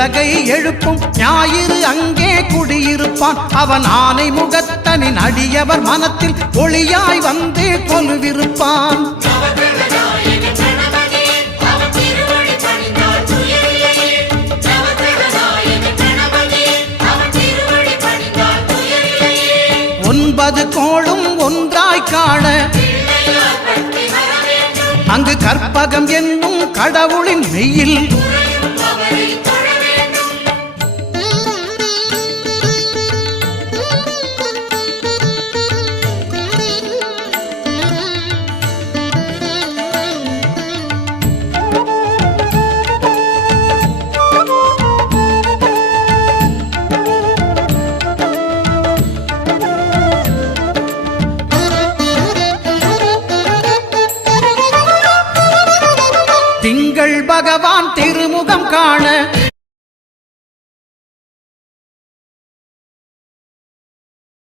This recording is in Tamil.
உலகை எழுப்பும் ஞாயிறு அங்கே குடியிருப்பான். அவன் ஆனை முகத்தனின் அடியவர் மனத்தில் ஒளியாய் வந்து கொலுவிருப்பான். ஒன்பது கோளும் ஒன்றாய் காண அங்கு கற்பகம் என்னும் கடவுளின் மெய்யில் திங்கள் பகவான் திருமுகம் காண